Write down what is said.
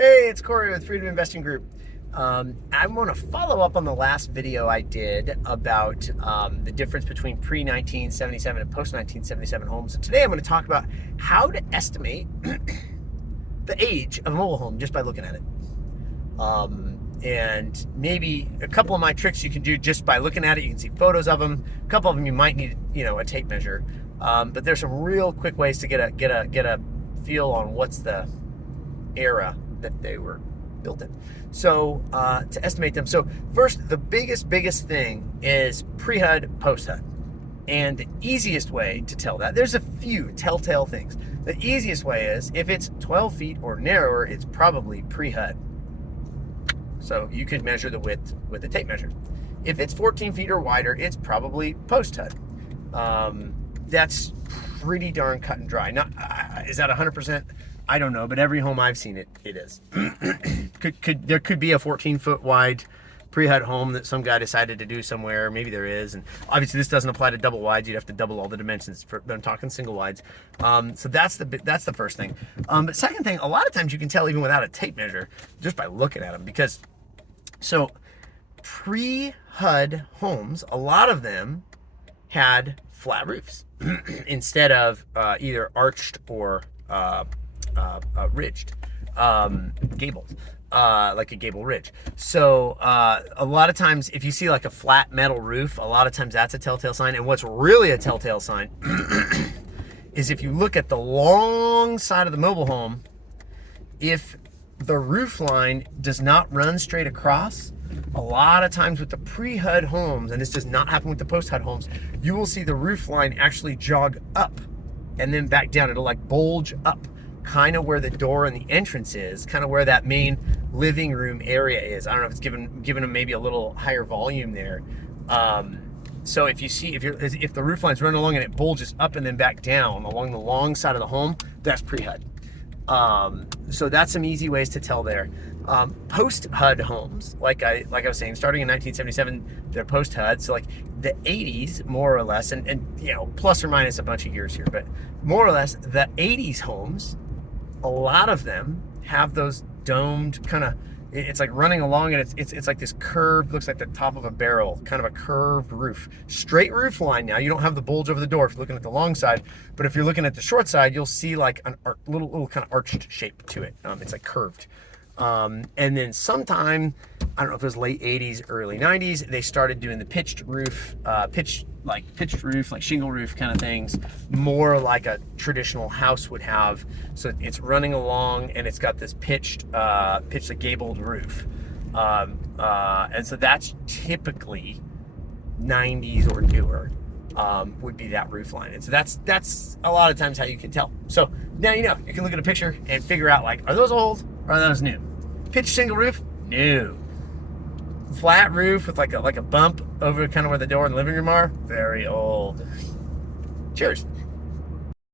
Hey, it's Corey with Freedom Investing Group. I want to follow up on the last video I did about the difference between pre-1977 and post-1977 homes. And today I'm going to talk about how to estimate the age of a mobile home just by looking at it. And maybe a couple of my tricks you can do just by looking at it. You can see photos of them. A couple of them you might need, a tape measure. But there's some real quick ways to get a feel on what's the era that they were built in. So to estimate them. So first, the biggest thing is pre-HUD, post-HUD. And the easiest way to tell that, there's a few telltale things. The easiest way is if it's 12 feet or narrower, it's probably pre-HUD. So you could measure the width with a tape measure. If it's 14 feet or wider, it's probably post-HUD. That's pretty darn cut and dry. Not is that 100%? I don't know, but every home I've seen it is. There could be a 14-foot wide pre-HUD home that some guy decided to do somewhere. Maybe there is, and obviously this doesn't apply to double wides. You'd have to double all the dimensions. But I'm talking single wides. So that's the first thing. But second thing, a lot of times you can tell even without a tape measure just by looking at them, because so pre-HUD homes, a lot of them had flat roofs instead of either arched or ridged, gabled, like a gable ridge. So a lot of times if you see like a flat metal roof, a lot of times that's a telltale sign. And what's really a telltale sign is if you look at the long side of the mobile home, if the roof line does not run straight across, a lot of times with the pre-HUD homes, and this does not happen with the post-HUD homes, you will see the roof line actually jog up and then back down. It'll like bulge up, kind of where the door and the entrance is, kind of where that main living room area is. I don't know if it's given them maybe a little higher volume there. So if you see, if the roof line's running along and it bulges up and then back down along the long side of the home, that's pre-HUD. So that's some easy ways to tell there. Post-HUD homes, like I was saying, starting in 1977, they're post-HUD. So like the 80s, more or less, and plus or minus a bunch of years here, but more or less the 80s homes, a lot of them have those domed kind of, it's like running along, and it's like this curved, looks like the top of a barrel, kind of a curved roof, straight roof line. Now you don't have the bulge over the door if you're looking at the long side, but if you're looking at the short side, you'll see like a little kind of arched shape to it. It's like curved. And then sometime, I don't know if it was late 80s, early 90s, they started doing the pitched roof, pitched roof, like shingle roof kind of things, more like a traditional house would have. So it's running along and it's got this pitched, a gabled roof. And so that's typically 90s or newer, would be that roof line. And so that's a lot of times how you can tell. So now you can look at a picture and figure out, like, are those old or are those new? Pitched shingle roof? New. Flat roof with like a bump over kind of where the door and the living room are? Very old. Cheers.